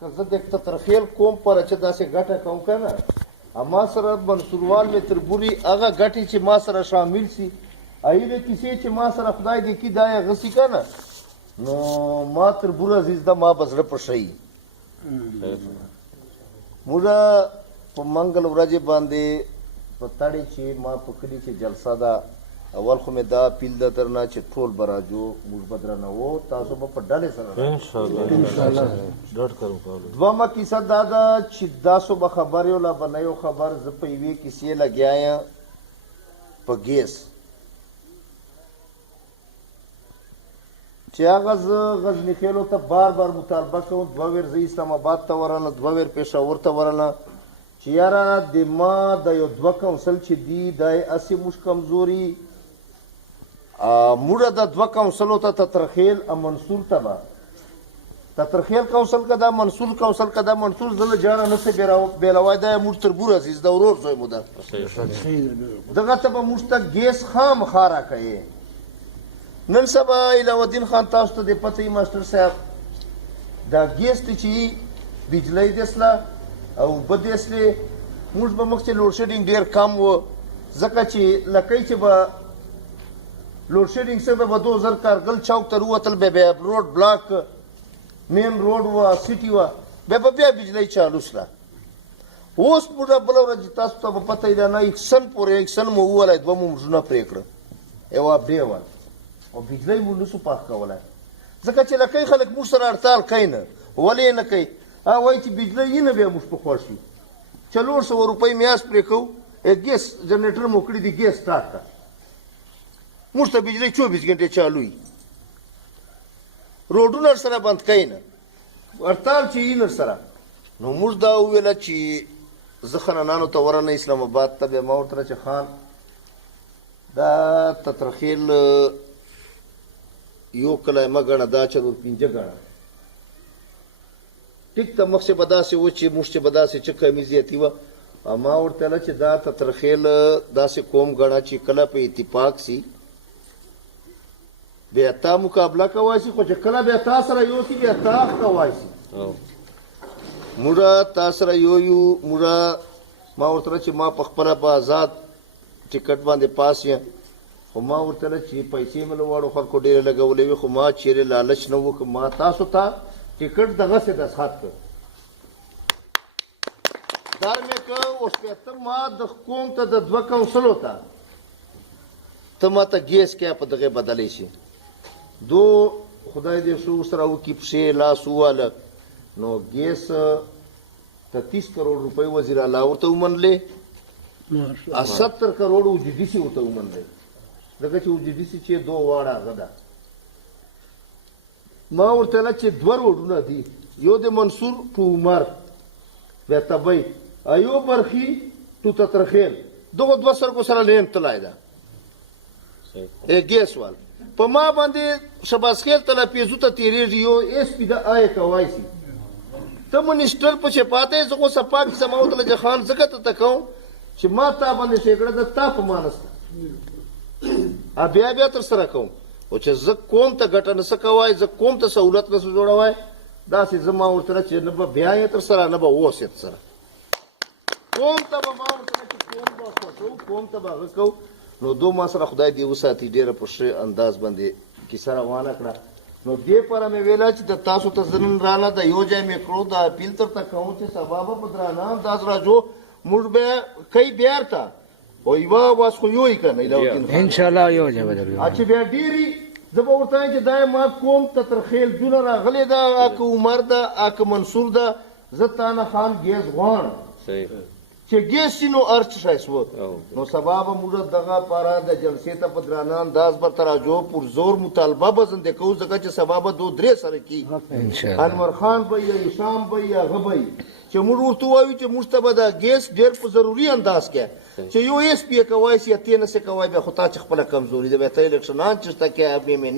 که زه د تترخیل کوم پر چې داسې ګټه کوم که نه ما سره منصوروال مې تر بوري هغه ګټې چې ما سره شامل سي هغې کیسې چې ما سره خدای دې کي دا یې غسي که نه نو ما تر بور عزیز ده ما به زړه په ښیي موږ په منګل ورځې باندې په تړې چې ما په کلي چې جلسه ده اول خو مې دا اپیل ده درنه چې ټول به راجو موږ به درنه وو تاسو به په ډلې سره دویمه کیسه دا ده چې تاسو به خبر یو لا به نه یو خبر زه په یوې کیسې لګیا یم په ګیس چې هغه زه غزني خیلو ته بار بار مطالبه کوم 2 ویر زه اسلام آباد ته ورغلم 2 ویر پېښور ته ورغلم چې یاره د ما د یو 2 کونسل چې دي دا یې هسې موږ کمزوري موږ د 2 کونسلو ته تترخیل منصور ته به تترخیل کونسل که دا منصور کونسل که دا منصور زه له جانه نسې بېلوی دا موږ تر بور عزیز ده ورور زوی مو ده دغه ته به موږ ته ګیس خامخا راکوې نن سبا علاوه الدین خان تاسو ته د پته یي ماسټر صاحب دا ګیس ته چې بجلی دسله او اوبه دسلې موږ به مخکې لوډ شیډینګ ډېر کم و ځکه چې لکۍ چې به لوډ شیډینګ سره به 2000 کارګل چوک ته ووتل بیا روډ بلاک مین روډ وه سیټي وه بیا بجلی چالو سله اوس موږ بله ورځ تاسو ته به پته یي دا نه اکسن پورې اکسن مو وولی 2 مو موږونه پرې کړه یو اپډې وه او بجلی مو نسو پاک کولی ځکه چې لکۍ خلک موږ سره اړتال کوي نه ولې یې نه کوي وایي چې بجلی یي نه بیا موږ په خوښ شي 400 روپۍ میاشت پرې کوو ګیس جنریټر مو کړي دي ګیس سټارټ ته موږ ته بجلی 24 ګنټې چالو وي روډونه سره بند کوي نه اړتال چې یي نه سره نو موږ دا وویله چې زه خنانانو ته ورنه اسلام آباد ته بیا ما ورته چې خان دا تترخیل یو کلایمه ګڼه دا 4-5 ګڼه ټیک ته مخکې به داسې و چې موږ چې به داسې چې کمي زیاتي وه ما ورته ویله چې دا تترخیل داسې کوم ګڼه چې کله په اتفاق سي بیا تا مقابله کولی شي خو چې کله بیا تا سره یو سي بیا تا کولی شي موږ تا سره یو موږ ما ورته ویله چې ما په خپله په آزاد ټکټ باندې پاس یم خو ما ورته ویله چې پیسې مې له واړو خلکو ډېرې لګولې وي خو ما چیرې لالچ نه وکړم ما تاسو ته ټکټ دغسې دستخط کړ در مې که اوس بیا ته ما د قوم ته د 2 کونسلو ته ته ما ته ګیس کیا په دغې بدلی شي دو خدای دې ښه ورسره وکړي پښې لاس وواله نو ګیس 33 کروڑ روپۍ وزیر اعلی ورته ومنلې 70 کروڑ اوجدي سي ورته ومنلې ځکه چې اوجدي سي چې 2 واړه هغه ده ما ورته ویله چې 2 روډونه دي یو د منصور ټو عمر بیا تبۍ ایو برخي ټو تترخیل دغو 2 سړکو سره لین تلای ده ګیس وال په ما باندې شباس خیل ته له پیزو ته تېرېږي یو ایس پي د آی کوای سي ته منسټر په چپاتی زه خو سپاک سم ما ورته ویله چې خان ځکه ته کوم چې ما تا باندې شیکړه ده تا په ما نسته بیا تر سره کوم او چې زه قوم ته ګټه نسه کوی زه قوم ته سهولت نسه جوړوی داسې زه ما ورته ویله چې نه به بیا یې تر سره نه به اوس یې تر سره قوم ته به ما ورته ویله چې قوم به خوښوو قوم ته به هغه کوو نو دو ما سره خدای دې وساتي ډېره په ښه انداز باندې کیسه روانه کړه نو دې پاره مې ویله چې د تاسو ته زه نن راله د یو ځای مې کړو دا اپیل درته کوم چې سبا به په درانه انداز راځو موږ به کوي بیا ورته او یوه اواز خو یو یې که نه انشاءالله یو ځای به درځو چې بیا ډېرې زه به ورته وایم چې دا ما کوم تترخیل جونه راغلې ده اکه عمر ده اکه منصور ده زه تا نه خان ګیس غواړم چې ګیس شي نو هر څه شی سو نو سبا به موږ دغه پاره د جلسې ته په درانه انداز به راځو پرزور مطالبه به زنده کوو ځکه چې سبا به 2-3 سره کېږي انور خان به یا هشام به یا هغه به چې موږ ورته ووایو چې موږ ته به دا ګیس ډېر په ضروري انداز کې چې یو ایس پی یې کوای سي یا ته نسې کوای بیا خو تا چې خپله کمزوري ده بیا ته الیکشنان چې شته کې مې